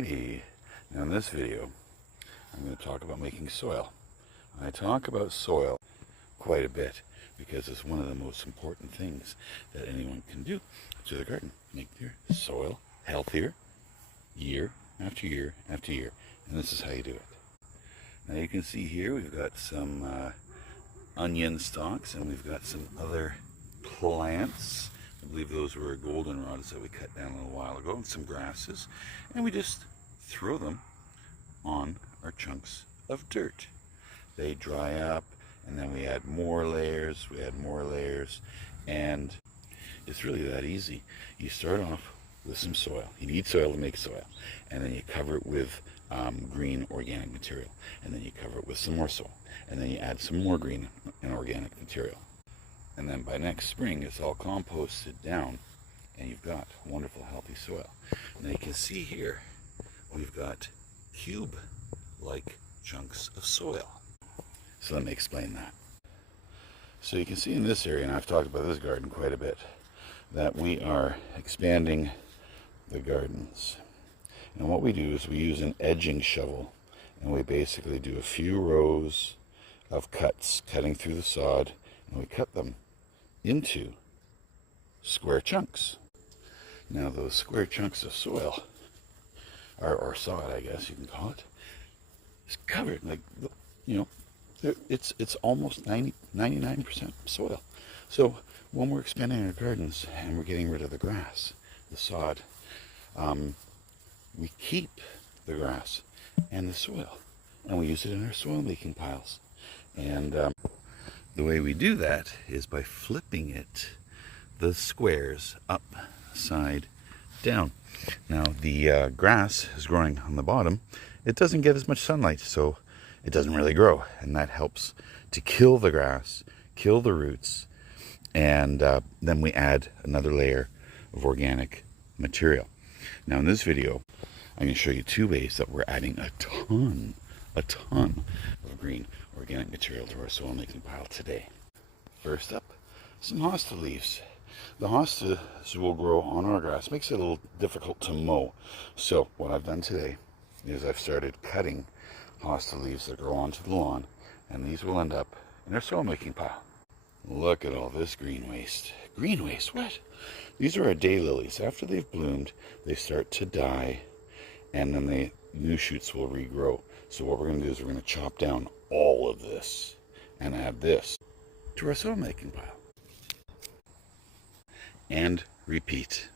Alrighty, now in this video I'm going to talk about making soil. I talk about soil quite a bit because it's one of the most important things that anyone can do to the garden. Make their soil healthier year after year after year, and this is how you do it. Now you can see here we've got some onion stalks and we've got some other plants. I believe those were goldenrods that we cut down a little while ago, and some grasses, and we just throw them on our chunks of dirt. They dry up, and then we add more layers, and it's really that easy. You start off with some soil. You need soil to make soil, and then you cover it with green organic material, and then you cover it with some more soil, and then you add some more green and organic material. And then by next spring, it's all composted down, and you've got wonderful, healthy soil. Now you can see here, we've got cube-like chunks of soil. So let me explain that. So you can see in this area, and I've talked about this garden quite a bit, that we are expanding the gardens. And what we do is we use an edging shovel, and we basically do a few rows of cuts, cutting through the sod, and we cut them into square chunks. Now those square chunks of soil, or sod I guess you can call it, is covered, like, you know, it's almost 99% soil. So when we're expanding our gardens and we're getting rid of the grass, the sod, we keep the grass and the soil, and we use it in our soil making piles. And the way we do that is by flipping the squares upside down. Now the grass is growing on the bottom. It doesn't get as much sunlight, so it doesn't really grow, and that helps to kill the grass, kill the roots, and then we add another layer of organic material. Now in this video, I'm going to show you two ways that we're adding a ton of green organic material to our soil making pile today. First up, some hosta leaves. The hostas will grow on our grass. Makes it a little difficult to mow. So what I've done today is I've started cutting hosta leaves that grow onto the lawn, and these will end up in our soil making pile. Look at all this green waste. Green waste, what? These are our daylilies. After they've bloomed, they start to die, and then the new shoots will regrow. So what we're going to do is we're going to chop down all of this and add this to our soil making pile. And repeat.